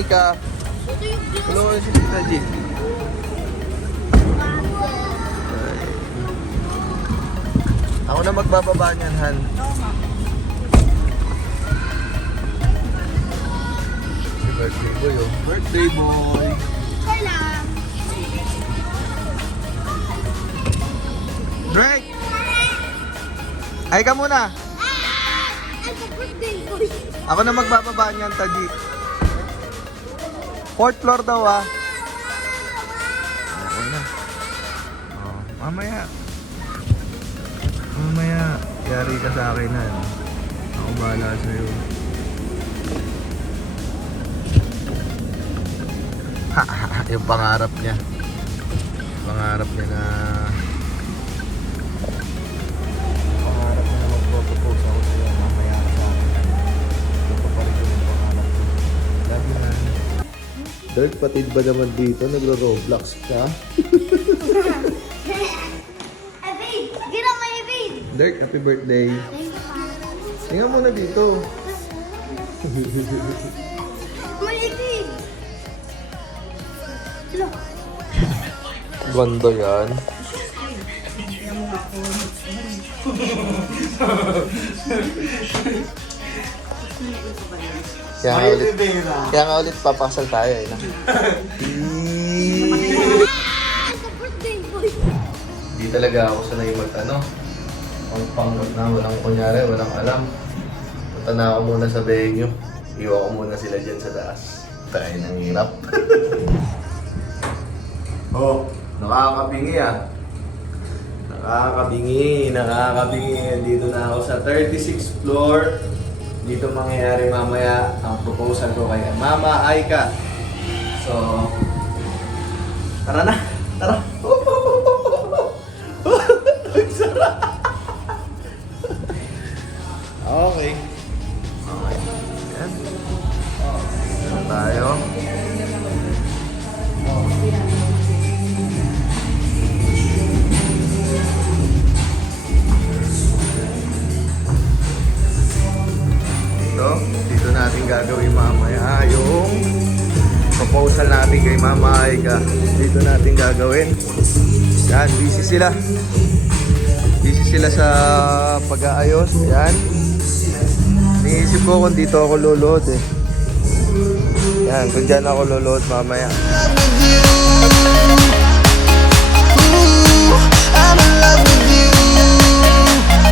Mika. Tulungan si Tita G. Ako na magbababa niyan, Han. Si birthday boy, oh. Birthday boy. Kailan? Drake! Ay ka muna. Ay, birthday boy. Ako na magbababa niyan, Taji. 4th floor daw, ah. Ako na. Oh, mamaya. Mamaya, yari ka sa akin, Han. Ako bahala sa'yo. Yung pangarap niya. Pangarap niya na... Pangarap niya na magpropose ako sa'yo. Mamaya ka sa akin. Ito pa rin yung pangarap ko. Love you, man. Dirk, patid ba naman dito? Nagro-Roblox ka? Evade! Get on my evade! Dirk, happy birthday. Tingnan mo na dito. My evade! Hello? Ganda yan. Kaya nga ulit papasal tayo eh. Birthday boy! Hindi talaga ako sanay mag-ano. Ang panggap na walang kunyari, walang alam. Punta na ako muna sa venue. Iwan ko muna sila dyan sa taas. Tayo ng hirap. Oh, nakakabingi ah. Nakakabingi. Dito na ako sa 36th floor. Dito mangyayari mamaya ang proposal ko kay Mama Aika. So, tara na. Tara. Nagsara. Okay. Okay. Yan. Yan tayo. Dito natin gagawin mamaya yung proposal natin kay Mama Aika. Dito natin gagawin. Yan, busy sila. Busy sila sa pag-aayos. Yan. Niisip ko kung dito ako luluhod eh. Yan, kung dyan ako luluhod mamaya. I'm in love with you. I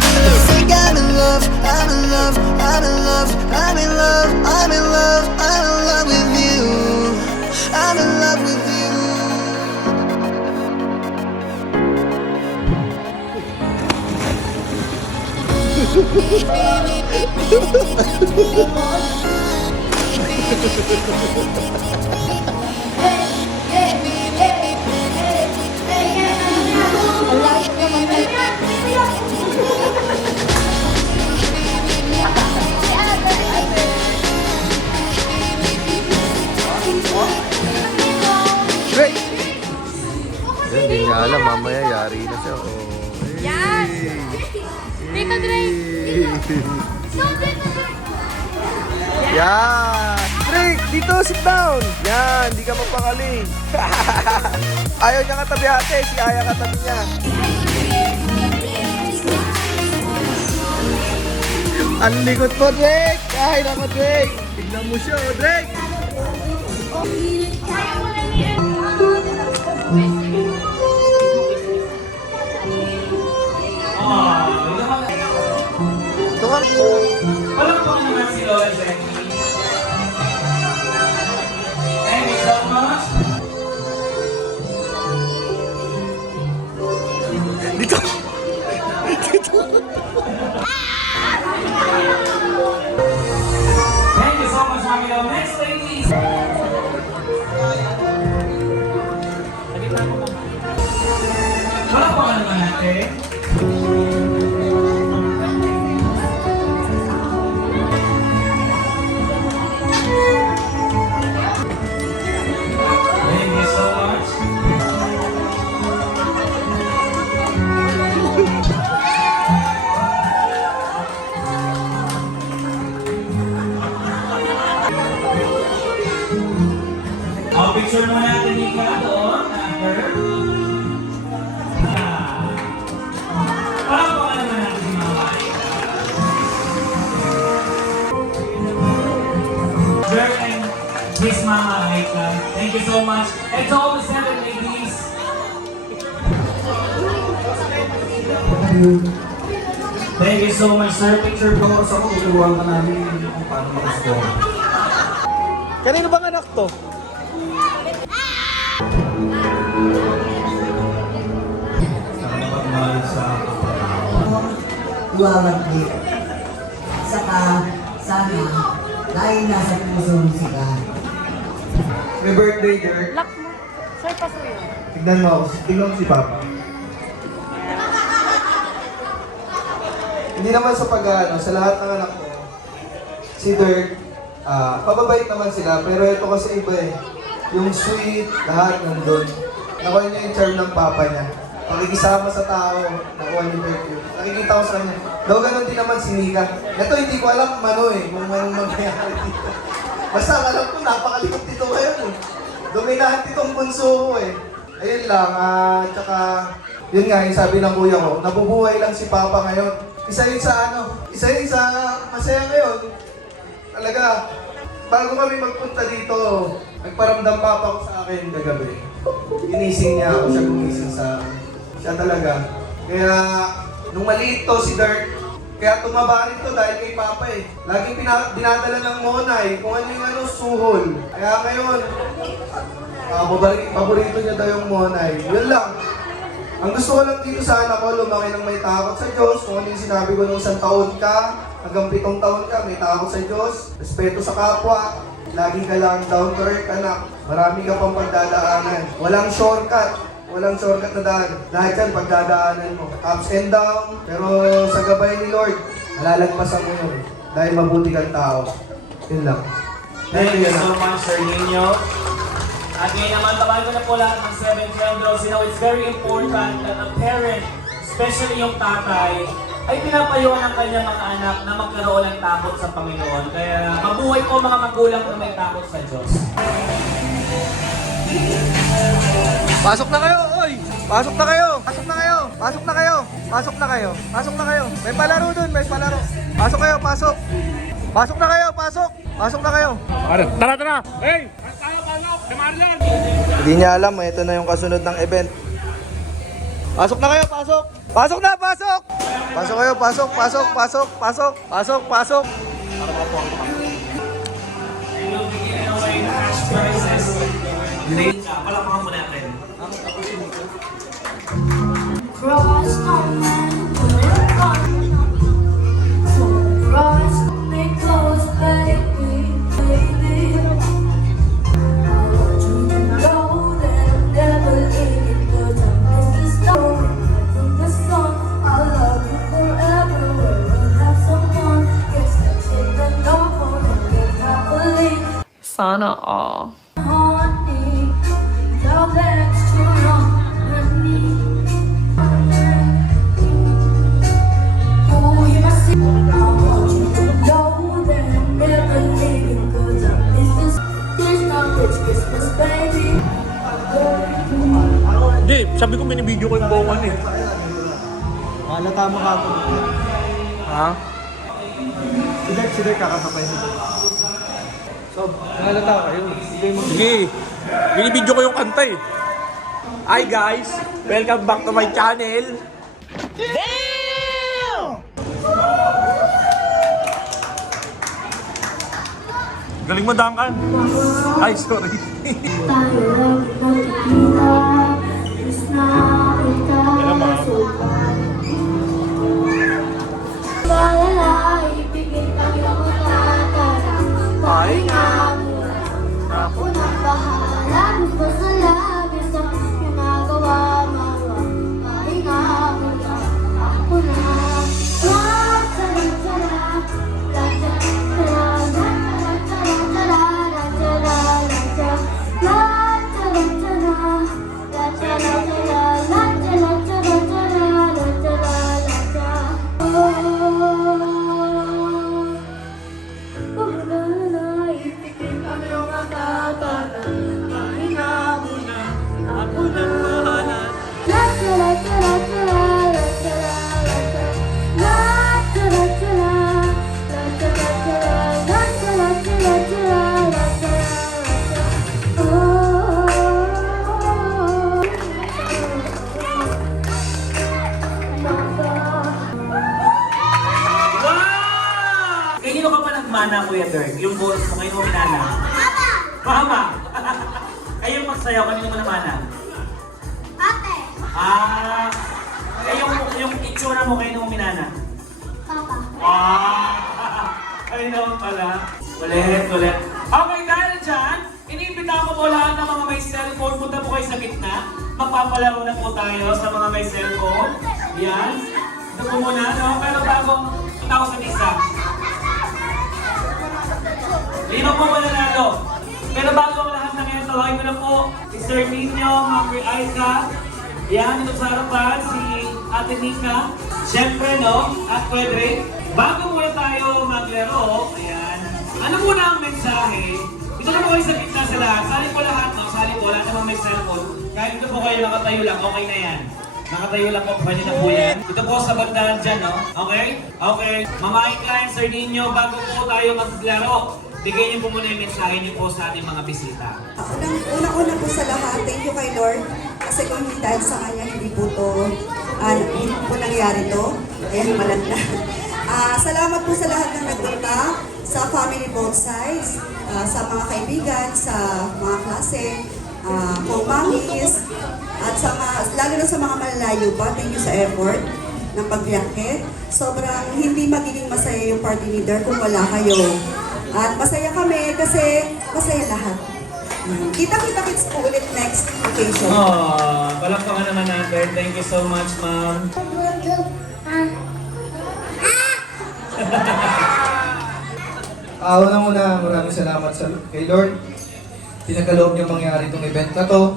think I'm in love. I'm in love. I'm in love. I'm in love. I'm in love. I'm in love with you. I'm in love with you. Great! Hindi niya alam, mamaya yari na siya. Oh. Yan! Dito, Drake! No, dito, Drake! Yan! Drake, dito, sit down! Yan, di ka mapakali. Ayaw niya katabi ate, si Aya katabi niya. Ang likot mo, Drake! Ay, naku, Drake! Tignan mo siya, oh, Drake! Ito ka. Walang po naman si Lola Jenny. Thank you so much. Dito! Dito! Thank you so much, Mami Lo. Next, ladies. Walang po naman natin. Thank you so much. Picture mo natin Nika doon. After. Palakpakan naman natin si Mama Aika. Sir and Miss Mama Aika, thank you so much. And to all the 7 ladies. Thank you so much, sir. Picture po sa ako. Tuturuan ka namin kung paano mag-score. Kanino bang anak to? Sana magmahal sa kapatao. Iwawagli. Saka, sana, dahil nasa puso mo sila. May birthday, Dirk. Lock mo. Sir, pasuyo. Tignan mo, tignan mo si Papa. Hindi naman sa pag-ano, sa lahat ng anak ko, si Dirk, pababait naman sila, pero ito kasi iba eh. Yung sweet, lahat nandun. Nakuha niya yung charm ng papa niya. Pakikisama sa tao, nakuha ni Dirk yun. Nakikita ko sa kanya. Daw ganun din naman si Nika. Ito hindi ko alam kung ano eh, kung anong mangyayari dito. Basta ang alam ko, napakalikot dito ngayon eh. Dominante itong bunso ko eh. Ayun lang, tsaka, yun nga, yung sabi ng kuya ko, nabubuhay lang si Papa ngayon. Isa yun sa masaya ngayon. Talaga, bago kami magpunta dito, nagparamdam Papa ko sa akin kagabi. Ginising niya ako, siya gumising sa akin. Siya talaga. Kaya, nung maliit to si Dirk, kaya tumaba rin to dahil kay Papa eh. Laging dinadala ng monay, kung ano yung suhol. Kaya ngayon, paborito niya daw yung monay. Yun lang. Ang gusto ko lang dito sa anak ko, lumaki ng may takot sa Diyos. Kung ano yung sinabi ko nung 1 taon ka, hanggang 7 taon ka, may takot sa Diyos. Respeto sa kapwa. Lagi ka lang down to earth, anak. Marami ka pang pagdadaanan. Walang shortcut. Walang shortcut na daan. Lahat yan, pagdadaanan mo. Ups and down. Pero sa gabay ni Lord, nalalagpasan mo yun. Dahil mabuti kang tao. Yun lang. Thank you so much, Sir Nino. At ngayon naman, tabahin ko na po lahat ng 7 candles. You know, it's very important that a parent, especially yung tatay, ay pinapayuhan ng kanyang mga anak na magkaroon ng takot sa Panginoon. Kaya mabuhay po mga magulang na may takot sa Diyos. Pasok na kayo, oy! Pasok na kayo! Pasok na kayo! Pasok na kayo! Pasok na kayo! Pasok na kayo! May palaro dun, may palaro. Pasok kayo, pasok! Pasok na kayo, pasok! Pasok na kayo! Tara, tara! Hey! Tayo, pasok! Marian! Hindi niya alam, ito na yung kasunod ng event. Pasok na kayo, pasok! Pasok na, pasok! Pasok kayo, pasok, pasok, pasok, pasok, pasok, pasok! And we'll be giving away the cash prizes. Palakpakan po natin. Cross on man, put it on. So cross, make close, baby, baby. I want you to know that I'm never leaving, 'cause I miss the story from the sun. I love you forever, we'll have someone. Yes, let's take the north and live happily. Sana all. Honey, love extra honey. Oh, you must see. I want you to know that I'm never leaving, 'cause I miss this. There's no rich Christmas, baby. Hindi, sabi ko binibideo ko yung buwan eh. Halata mo ka ako. Ha? Si Dirk kakasapay si Dirk. So, halata kayo. Sige. Binibideo ko yung kanta eh. Hi guys! Welcome back to my channel! Galing mo, Duncan. Ay, sorry. Tayo lang magkikita, is na kita. Hello, ma'am. Wala, ibigay ang iyong tatara. Pahinga muna, ako na bahala. Gusto sa labis ang ginagawa mo. Pahinga muna, ako na. Kuya Dirk? Yung bonus mo, kayo mo minana? Mama! Kayo magsayaw, kanino mo namana? Ate. Ah! Yung itsura mo, kayo mo minana? Papa. Ah! Ay naman pala. Ulit. Okay, dahil dyan, iniimbitahan ko po lahat ng mga may cellphone. Punta po kayo sa gitna. Magpapalaro na po tayo sa mga may cellphone. Yan. Ito po muna, no? Pero bagong 1,000 isa. Lima po mananalo. Pero bago ang lahat ng yan, tawagin ko na po si Sir Nino, Ma'am Aika. Yan, ito sa harapan, si Ate Nika. Siyempre, no? At Pedre. Bago muna tayo maglaro, ayan. Ano muna ang mensahe? Ito na po kayo sa gitna sa lahat. Sali po lahat, no? Sali po, lahat naman may cellphone. Kahit ito po kayo nakatayo lang, okay na yan. Nakatayo lang po, pwede na po yan. Ito po sa bandahan dyan, no? Okay? Okay. Mama Aika and Sir Nino, bago po tayo maglaro, bigay niyo po muna yung mensahe niyo po sa ating mga bisita. Unang-una po sa lahat, thank you kay Lord. Kasi kung hindi dahil sa Kanya, hindi po nangyari to. Ayan, malat na. Salamat po sa lahat ng nagpunta, sa family both sides, sa mga kaibigan, sa mga klase, kung mamis, at sa lalo na sa mga malalayo pa, thank you sa effort ng pagbiyahe. Sobrang hindi magiging masaya yung party leader kung wala kayo. At masaya kami kasi masaya lahat. Kita-kits po ulit next occasion. Palakpakan naman natin. Thank you so much, ma'am. Unang-una, maraming salamat kay Lord. Pinagkaloob niyo mangyari itong event na to.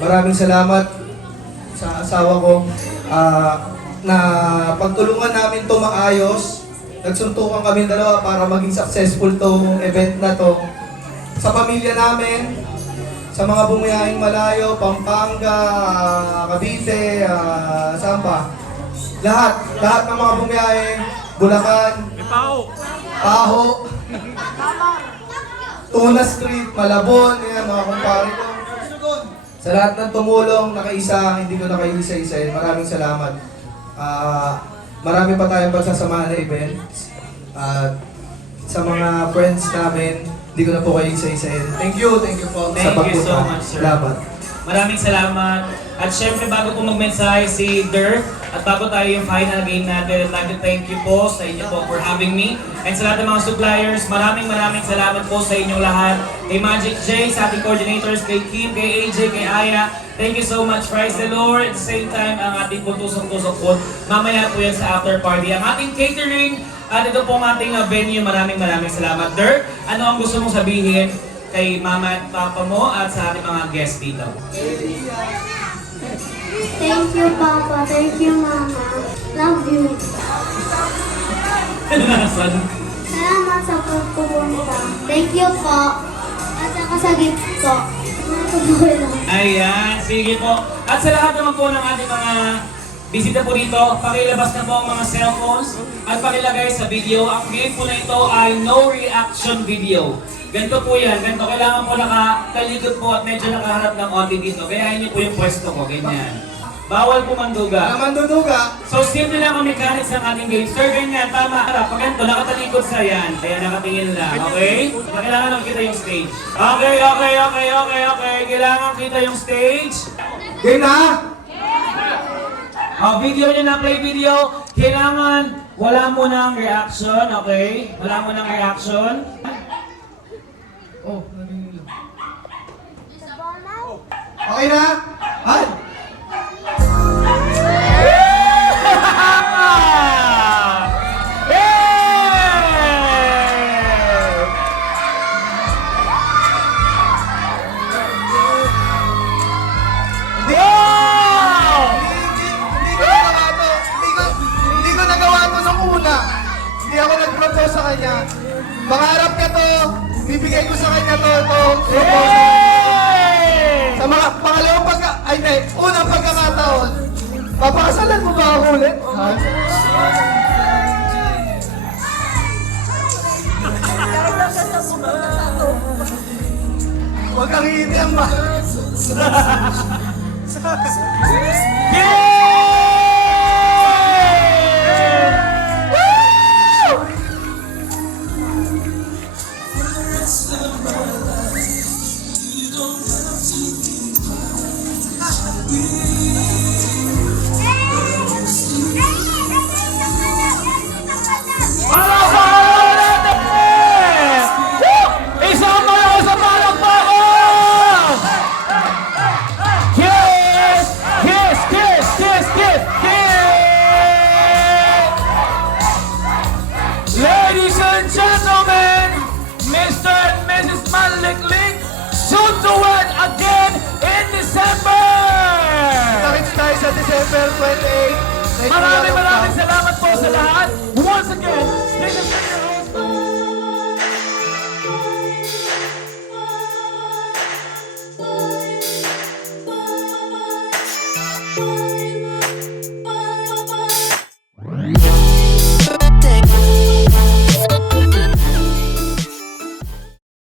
Maraming salamat sa asawa ko na pagtulungan namin to maayos. Nagsuntukan kami dalawa para maging successful tong event na to. Sa pamilya namin, sa mga bumiyahing malayo, Pampanga, Cavite, saan pa? Lahat ng mga bumiyahe, Bulacan, Taho, Tuna Street, Malabon, yan, mga kumpare ko. Sa lahat ng tumulong, nakaisa, hindi ko na kayo isa-isahin. Maraming salamat. Marami pa tayong pagsasamahan na events. Sa mga friends namin, hindi ko na po kayo isa-isahin. Thank you po sa Thank you so pagpunta. much, sir. Salamat. Maraming salamat. At syempre, bago po magmensahe si Dirk, at bago tayo yung final game natin, I'd like to thank you po sa inyo po for having me. And sa lahat ng mga suppliers, maraming salamat po sa inyong lahat. Kay Magic J, sa ating coordinators, kay Kim, kay AJ, kay Aya. Thank you so much, praise the Lord. At the same time, ang ating po tusok-tusok po. Mamaya po yan sa after party. Ang ating catering, at ito po ang ating venue. Maraming salamat. Dirk, ano ang gusto mong sabihin kay mama at papa mo at sa ating mga guests dito? Thank you, Papa. Thank you, Mama. Love you. Nasaan? Salamat sa pagpupunta. Thank you po. At saka sa gift po. Ayan, sige po. At sa lahat naman po ng ating mga bisita po dito, pakilabas na po ang mga cellphones at pakilagay sa video. Ang game po na ito ay no reaction video. Ganito po yan, ganito. Kailangan po nakatalikod po at medyo nakaharap ng onti dito. Kaya niyo po yung pwesto ko, ganyan. Bawal po manduga. Manduduga. So, simple lang ang mechanics ng ating game. Sir, ganyan, tama. Harap, pag ganito, nakatalikod sa yan. Kaya nakatingin lang, okay? Kailangan lang kita yung stage. Okay. Kailangan kita yung stage. Game na! Video nyo na, play video. Kailangan wala mo ng reaction, okay? Wala mo ng reaction. Okay na? Han! Hindi ko nagawa to nung una. Hindi ako nag-propose sa kanya. Pangarap ka to, bibigay ko sa kanya to, proposal. Sa mga pangalawang unang pagkakataon, papakasalan mo ba ako ulit? Ha? Huwag kang hihindihan ba? Palakpakan natin! Woo! Isang malakas ang palakpakan! Kiss! Kiss! Kiss! Kiss! Kiss! Kiss! Ladies and gentlemen, Mr. and Mrs. Maliklik, soon to wed again in December! Nakita tayo sa December 28. Maraming salamat po sa lahat. Once again, this is